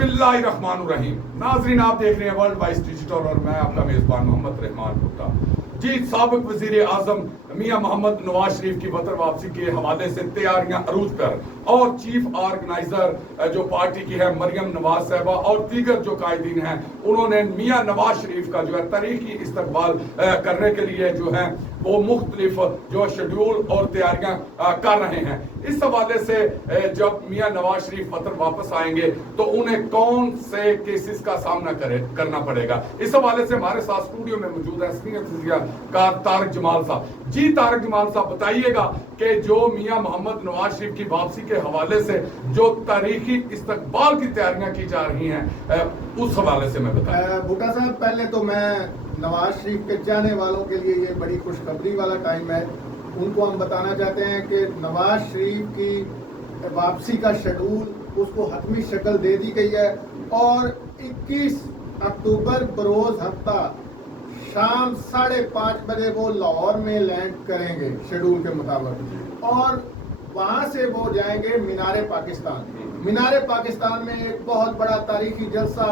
बिस्मिल्लाहिर्रहमानिर्रहीम। नाज़रीन, आप देख रहे हैं वर्ल्ड वाइज डिजिटल और मैं आपका मेज़बान मोहम्मद रहमान भुट्टा। जी, साबिक़ वज़ीर आज़म मियां मोहम्मद नवाज शरीफ की वतन वापसी के हवाले से तैयारियां अरूज पर और चीफ ऑर्गेनाइजर जो पार्टी की है मरियम नवाज साहबा और दीगर जो कायदीन हैं, उन्होंने मियां नवाज शरीफ का जो है तारीखी इस्तकबाल करने के लिए जो है वो मुख्तलिफ जो शेड्यूल और तैयारियां कर रहे हैं। इस हवाले से जब मियां नवाज शरीफ वतन वापस आएंगे तो उन्हें कौन से केसेस का सामना करना पड़ेगा, इस हवाले से हमारे साथ स्टूडियो में मौजूद है सीनियर तजज़ियाकार तारिक जमाल साहब। जी तारिक जमाल साहब, बताइएगा कि जो मियां मोहम्मद नवाज शरीफ की वापसी के हवाले से जो तारीखी इस्तकबाल की तैयारियां की जा रही हैं, उस हवाले से मैं बताऊं। भुट्टा साहब, पहले तो मैं नवाज शरीफ के चाहने वालों के लिए ये बड़ी खुशखबरी वाला टाइम है। उनको हम बताना चाहते हैं कि नवाज शरीफ की वापसी का शेड्यूल उसको हतमी शक्ल दे दी गई है और 21 अक्टूबर बरोज हफ्ता शाम 5:30 बजे वो लाहौर में लैंड करेंगे शेड्यूल के मुताबिक, और वहाँ से वो जाएंगे मीनार पाकिस्तान। मीनार पाकिस्तान में एक बहुत बड़ा तारीखी जलसा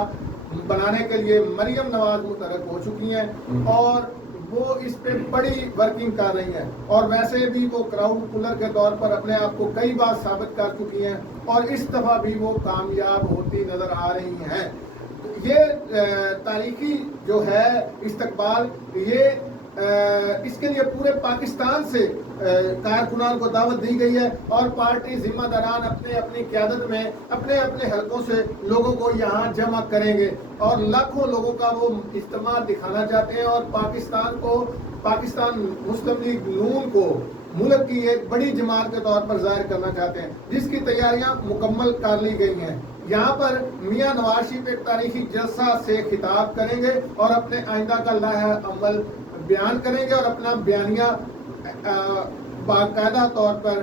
बनाने के लिए मरियम नवाज मुतरक हो चुकी हैं और वो इस पे बड़ी वर्किंग कर रही हैं और वैसे भी वो क्राउड पुलर के तौर पर अपने आप को कई बार साबित कर चुकी हैं और इस दफा भी वो कामयाब होती नजर आ रही हैं। ये तारीखी जो है इस्तकबाल, ये इसके लिए पूरे पाकिस्तान से कारकुनान को दावत दी गई है और पार्टी जिम्मेदारान अपने अपनी क़यादत में अपने अपने हलकों से लोगों को यहाँ जमा करेंगे और लाखों लोगों का वो इज्तिमा दिखाना चाहते हैं और पाकिस्तान मुस्लिम लीग नून को मुल्क की एक बड़ी जमात के तौर पर जाहिर करना चाहते हैं, जिसकी तैयारियां मुकम्मल कर ली गई हैं। यहाँ पर मियां नवाज शरीफ एक तारीखी जलसा से खिताब करेंगे और अपने आइंदा का लाहा अमल बयान करेंगे और अपना बयानिया बाकायदा तौर पर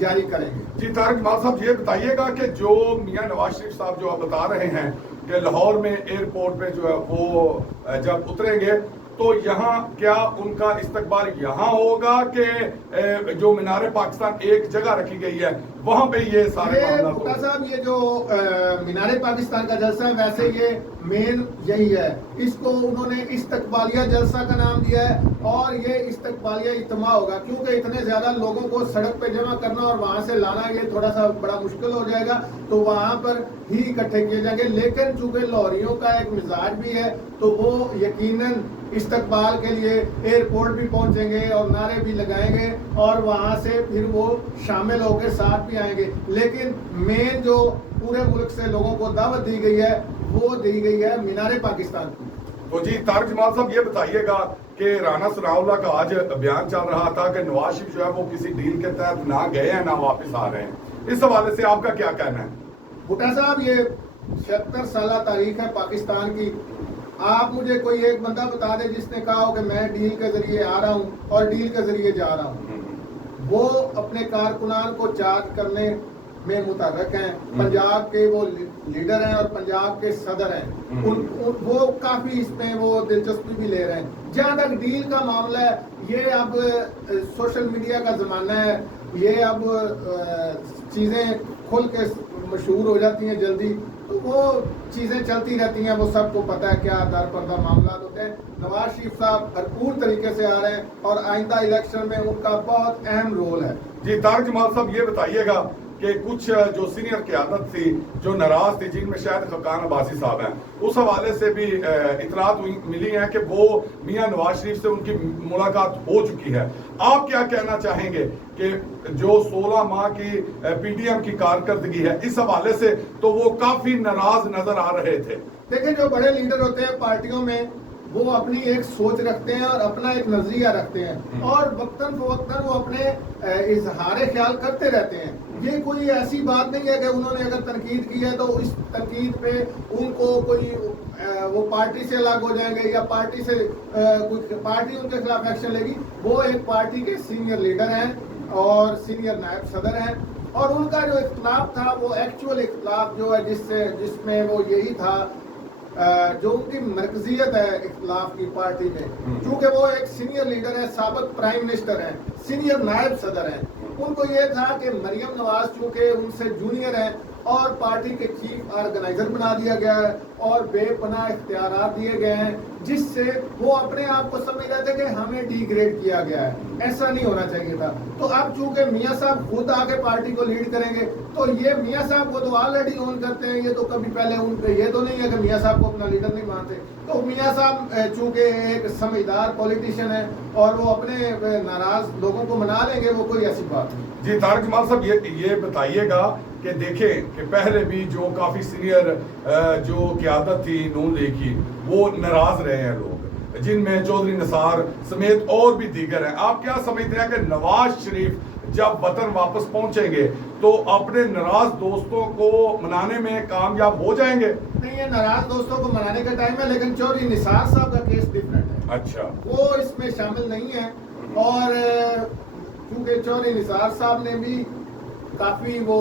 जारी करेंगे। जी तारिक जमाल साहब, ये बताइएगा कि जो मियां नवाज शरीफ साहब जो आप बता रहे हैं कि लाहौर में एयरपोर्ट पे जो है वो जब उतरेंगे तो यहाँ क्या उनका इस्तकबाल यहाँ होगा कि जो मीनार पाकिस्तान एक जगह रखी गई है वहां पे ये सारे भुट्टा साहब, ये जो मीनार पाकिस्तान का जलसा है वैसे ये मेन यही है, इसको उन्होंने इस्तकबालिया जलसा का नाम दिया है और ये इस्तकबालिया इज्तिमा होगा क्योंकि इतने ज्यादा लोगों को सड़क पे जमा करना और वहां से लाना ये थोड़ा सा बड़ा मुश्किल हो जाएगा, तो वहां पर ही इकट्ठे किए जाएंगे। लेकिन चूंकि लाहौरियों का एक मिजाज भी है तो वो यकीनन इस्तकबाल के लिए एयरपोर्ट भी पहुंचेंगे और नारे भी लगाएंगे और वहां से फिर वो शामिल होकर साथ भी आएंगे। लेकिन मेन जो पूरे मुल्क से लोगों को दावत दी गई है वो दी गई है मीनार पाकिस्तान की। तो जी तारिक जमाल साहब, ये बताइएगा कि राना सनाउल्लाह का आज बयान चल रहा था कि नवाज शरीफ जो है वो किसी डील के तहत ना गए हैं ना वापस आ रहे हैं, इस हवाले से आपका क्या कहना है? भुट्टा साहब, ये 76 साल तारीख है पाकिस्तान की। आप मुझे कोई एक बंदा बता दे जिसने कहा हो कि मैं डील के जरिए आ रहा हूँ और डील के जरिए जा रहा हूँ। वो अपने कारकुनान को चार्ज करने में मुतहर्रिक हैं, पंजाब के वो लीडर हैं और पंजाब के सदर हैं, वो काफी इसमें वो दिलचस्पी भी ले रहे हैं। जहाँ तक डील का मामला है, ये अब सोशल मीडिया का जमाना है, ये अब चीजें खुल के मशहूर हो जाती हैं जल्दी, तो वो चीजें चलती रहती हैं, वो सबको पता है क्या दर पर्दा मामला होते हैं। नवाज शरीफ साहब भरपूर तरीके से आ रहे हैं और आइंदा इलेक्शन में उनका बहुत अहम रोल है। जी तारिक जमाल साहब, ये बताइएगा कि कुछ जो सीनियर क़यादत थी जो नाराज थी, जिनमें शायद खकान अब्बासी साहब हैं, उस हवाले से भी इतलात मिली है कि वो मियां नवाज शरीफ से उनकी मुलाकात हो चुकी है। आप क्या कहना चाहेंगे कि जो 16 माह की पीडीएम की कारकर्दगी है, इस हवाले से तो वो काफी नाराज नजर आ रहे थे। देखिए, जो बड़े लीडर होते हैं पार्टियों में वो अपनी एक सोच रखते हैं और अपना एक नजरिया रखते हैं और वक्तन फवक्तन वो अपने इजहार ख्याल करते रहते हैं। ये कोई ऐसी बात नहीं है कि उन्होंने अगर तनकीद की है तो इस तनकीद पे उनको कोई वो पार्टी से अलग हो जाएंगे या पार्टी से कोई पार्टी उनके खिलाफ एक्शन लेगी। वो एक पार्टी के सीनियर लीडर हैं और सीनियर नायब सदर हैं और उनका जो इख्तिलाफ था वो एक्चुअल इख्तिलाफ जो है जिसमें वो यही था जो उनकी मरकजियत है इख्तिलाफ की पार्टी में, क्योंकि वो एक सीनियर लीडर है, साबिक प्राइम मिनिस्टर हैं, सीनियर नायब सदर हैं। उनको ये था कि मरियम नवाज चूंकि उनसे जूनियर हैं اور پارٹی کے چیف آرگنائزر بنا دیا گیا ہے اور بے پناہ اختیارات دیے گئے ہیں، جس سے وہ اپنے آپ کو سمجھ رہے تھے کہ ہمیں ڈی گریڈ کیا گیا ہے. ایسا نہیں ہونا چاہیے تھا. تو اب چونکہ میاں صاحب خود آگے پارٹی کو لیڈ کریں گے تو یہ میاں صاحب کو تو آلریڈی اون کرتے ہیں، یہ تو کبھی پہلے ان پہ یہ تو نہیں ہے کہ میاں صاحب کو اپنا لیڈر نہیں مانتے. تو میاں صاحب چونکہ ایک سمجھدار پولیٹیشین ہے اور وہ اپنے ناراض لوگوں کو منا لیں گے، وہ کوئی ایسی بات نہیں. جی طارق جمال صاحب یہ بتائیے گا کہ دیکھیں کہ پہلے بھی جو کافی سینئر جو قیادت تھی نون لیگ کی وہ ناراض رہے ہیں لوگ، جن میں چودھری نثار سمیت اور بھی دیگر ہیں. آپ کیا سمجھتے ہیں کہ نواز شریف جب وطن واپس پہنچیں گے تو اپنے ناراض دوستوں کو منانے میں کامیاب ہو جائیں گے؟ نہیں، یہ ناراض دوستوں کو منانے کا ٹائم ہے، لیکن چودھری نثار صاحب کا کیس ڈفرینٹ ہے. اچھا، وہ اس میں شامل نہیں ہے. اور کیونکہ چودھری نثار صاحب نے بھی کافی وہ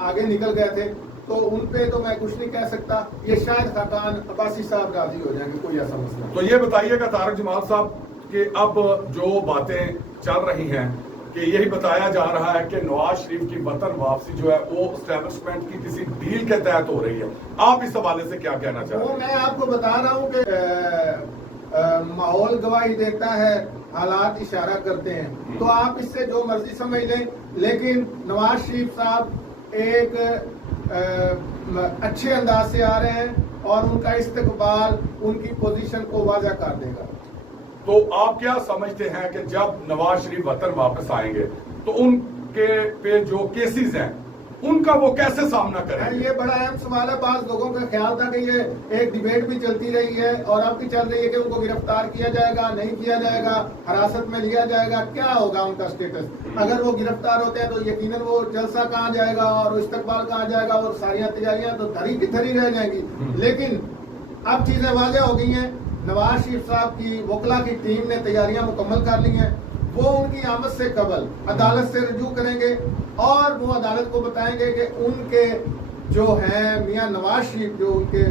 آگے نکل گئے تھے تو ان پہ تو میں کچھ نہیں کہہ سکتا. یہ شاید خاقان عباسی صاحب راضی ہو جائیں گے، کوئی ایسا مسئلہ. تو یہ بتائیے گا طارق جمال صاحب کہ اب جو باتیں چل رہی ہیں کہ یہی بتایا جا رہا ہے کہ نواز شریف کی وطن واپسی جو ہے وہ اسٹیبلشمنٹ کی کسی ڈیل کے تحت ہو رہی ہے، آپ اس حوالے سے کیا کہنا چاہتے ہیں؟ میں آپ کو بتا رہا ہوں کہ ماحول گواہی دیتا ہے، حالات اشارہ کرتے ہیں. تو آپ اس سے جو مرضی سمجھ لیں، لیکن نواز شریف صاحب ایک اچھے انداز سے آ رہے ہیں اور ان کا استقبال ان کی پوزیشن کو واضح کر دے گا. تو آپ کیا سمجھتے ہیں کہ جب نواز شریف وطن واپس آئیں گے تو ان کے پہ جو کیسز ہیں ان کا وہ کیسے سامنا کریں گے؟ یہ بڑا اہم سوال ہے. بعض لوگوں کا خیال تھا کہ یہ ایک ڈیبیٹ بھی چلتی رہی ہے اور اب بھی چل رہی ہے کہ ان کو گرفتار کیا جائے گا، نہیں کیا جائے گا، حراست میں لیا جائے گا، کیا ہوگا ان کا سٹیٹس. اگر وہ گرفتار ہوتے ہیں تو یقیناً وہ جلسہ کہاں جائے گا اور استقبال کہاں جائے گا اور ساری تیاریاں تو دھری کی دھری رہ جائیں گی. لیکن اب چیزیں واضح ہو گئی ہیں. نواز شریف صاحب کی وکلا کی ٹیم نے تیاریاں مکمل کر لی ہیں. وہ ان کی آمد سے قبل عدالت سے رجوع کریں گے اور وہ عدالت کو بتائیں گے کہ ان کے جو ہیں میاں نواز شریف جو ان کے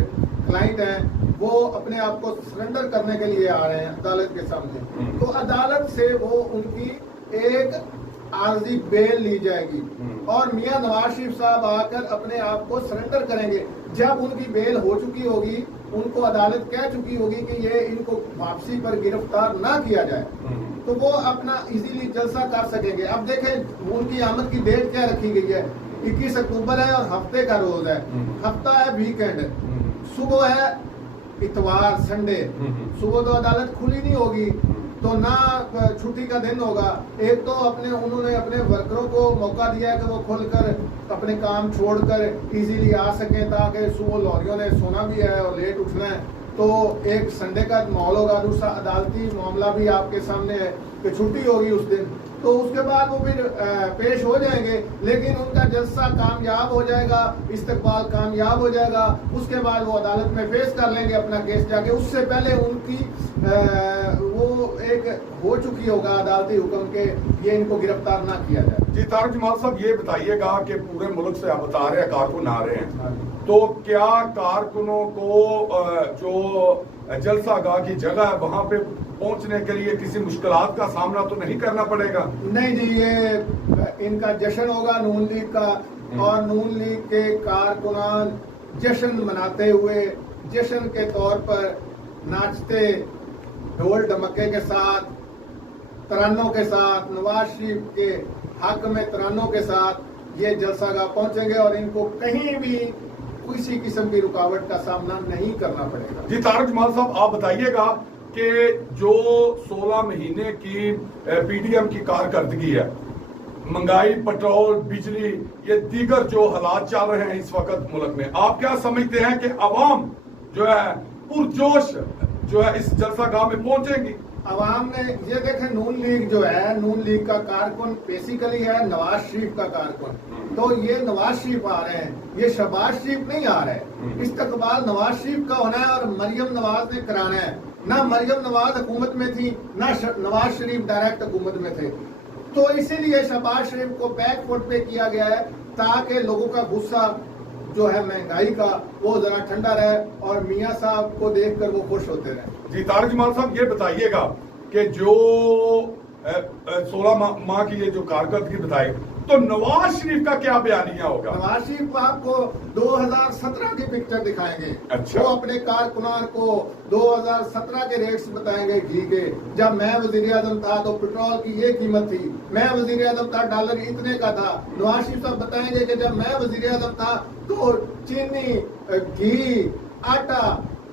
کلائنٹ ہیں وہ اپنے آپ کو سرنڈر کرنے کے لیے آ رہے ہیں عدالت کے سامنے. تو عدالت سے وہ ان کی ایک عارضی بیل لی جائے گی اور میاں نواز شریف صاحب آ کر اپنے آپ کو سرنڈر کریں گے. جب ان کی بیل ہو چکی ہوگی، ان کو عدالت کہہ چکی ہوگی کہ یہ ان کو واپسی پر گرفتار نہ کیا جائے، تو وہ اپنا ایزیلی جلسہ کر سکیں گے. اب دیکھیں ان کی آمد کی ڈیٹ کیا رکھی گئی ہے، 21 اکتوبر ہے اور ہفتے کا روز ہے. ہفتہ ہے، ویکینڈ، صبح ہے اتوار سنڈے. صبح تو عدالت کھلی نہیں ہوگی تو نہ چھٹی کا دن ہوگا. ایک تو انہوں نے اپنے ورکروں کو موقع دیا ہے کہ وہ کھل کر اپنے کام چھوڑ کر ایزیلی آ سکیں تاکہ صبح لوریوں نے سونا بھی ہے اور لیٹ اٹھنا ہے. تو ایک سنڈے کا ماحول ہوگا. دوسرا عدالتی معاملہ بھی آپ کے سامنے ہے کہ چھٹی ہوگی اس دن. تو اس کے بعد وہ پھر پیش ہو جائیں گے، لیکن ان کا جلسہ کامیاب ہو جائے گا، استقبال کامیاب ہو جائے گا. اس کے بعد وہ عدالت میں فیس کر لیں گے اپنا کیس جا کے. اس سے پہلے ان کی وہ ایک ہو چکی ہوگا عدالتی حکم کے یہ ان کو گرفتار نہ کیا جائے. جی طارق جمال صاحب یہ بتائیے گا کہ پورے ملک سے آپ بتا رہے ہیں کارکن آ رہے ہیں، تو کیا کارکنوں کو جو جلسہ گاہ کی جگہ ہے وہاں پہ پہنچنے کے لیے کسی مشکلات کا سامنا تو نہیں کرنا پڑے گا؟ نہیں جی، یہ ان کا جشن ہوگا نون لیگ کا اور نون لیگ کے کارکنان جشن مناتے ہوئے جشن کے طور پر ناچتے ڈھول ڈمکے کے ساتھ، ترانوں کے ساتھ، نواز شریف کے حق میں ترانوں کے ساتھ یہ جلسہ گاہ پہنچیں گے اور ان کو کہیں بھی کسی قسم کی رکاوٹ کا سامنا نہیں کرنا پڑے گا. جی طارق جمال صاحب آپ بتائیے گا کہ جو 16 مہینے کی پی ڈی ایم کی کارکردگی ہے، مہنگائی، پٹرول، بجلی، یہ دیگر جو حالات چل رہے ہیں اس وقت ملک میں، آپ کیا سمجھتے ہیں کہ عوام جو ہے پرجوش جو ہے اس جلسہ گاہ میں پہنچے گی؟ عوام نے یہ دیکھیں، نون لیگ جو ہے، نون لیگ کا کارکن بیسیکلی ہے نواز شریف کا کارکن. تو یہ نواز شریف آ رہے ہیں، یہ شہباز شریف نہیں آ رہے. استقبال نواز شریف کا ہونا ہے اور مریم نواز نے کرانا ہے. نہ مریم نواز حکومت میں تھی، نہ نواز شریف ڈائریکٹ حکومت میں تھے. تو اسی لیے شہباز شریف کو بیک فٹ پہ کیا گیا ہے تاکہ لوگوں کا غصہ جو ہے مہنگائی کا وہ ذرا ٹھنڈا رہے اور میاں صاحب کو دیکھ کر وہ خوش ہوتے رہے. جی طارق جمال صاحب یہ بتائیے گا کہ جو 16 माह की ये जो कारकर्दगी बताई, तो नवाज शरीफ का क्या बयानिया होगा? नवाज शरीफ को आपको 2017 की पिक्चर दिखाएंगे। अच्छा। वो अपने कारकुनान को 2017 के रेट्स बताएंगे घी के। जब मैं वजीर आजम था तो पेट्रोल की ये कीमत थी, मैं वजीर आजम था डॉलर इतने का था। नवाज शरीफ साहब बताएंगे कि जब मैं वजीर आजम था तो चीनी, घी, आटा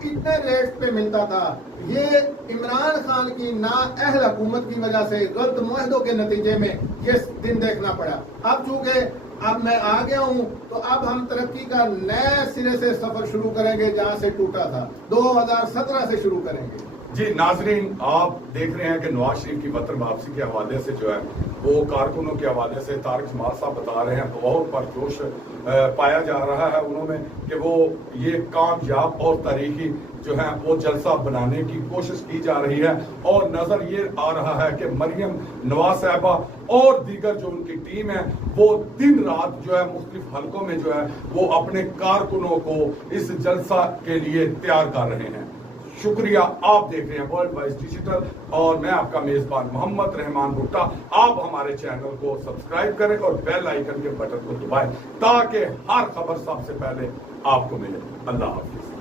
इतने रेट पे मिलता था। ये इमरान खान की नाअहल हुकूमत की वजह से, गलत मुआहदों के नतीजे में ये दिन देखना पड़ा। अब चूंकि अब मैं आ गया हूं तो अब हम तरक्की का नए सिरे से सफर शुरू करेंगे जहां से टूटा था, 2017 से शुरू करेंगे। जी नाजरीन, आप देख रहे हैं कि नवाज शरीफ की वतन वापसी के हवाले से जो है वो कारकुनों के हवाले से तारिक जमाल साहब बता रहे हैं, बहुत परजोश पाया जा रहा है उन्होंने कि वो ये कामयाब और तारीखी जो है वो जलसा बनाने की कोशिश की जा रही है। और नजर ये आ रहा है कि मरियम नवाज साहबा और दीगर जो उनकी टीम है वो दिन रात जो है मुख्तलिफ हलकों में जो है वो अपने कारकुनों को इस जलसा के लिए तैयार कर रहे हैं। शुक्रिया। आप देख रहे हैं वर्ल्ड वाइज डिजिटल और मैं आपका मेजबान मोहम्मद रहमान भुट्टा। आप हमारे चैनल को सब्सक्राइब करें और बेल आइकन के बटन को दबाएं ताकि हर खबर सबसे पहले आपको मिले। अल्लाह हाफिज।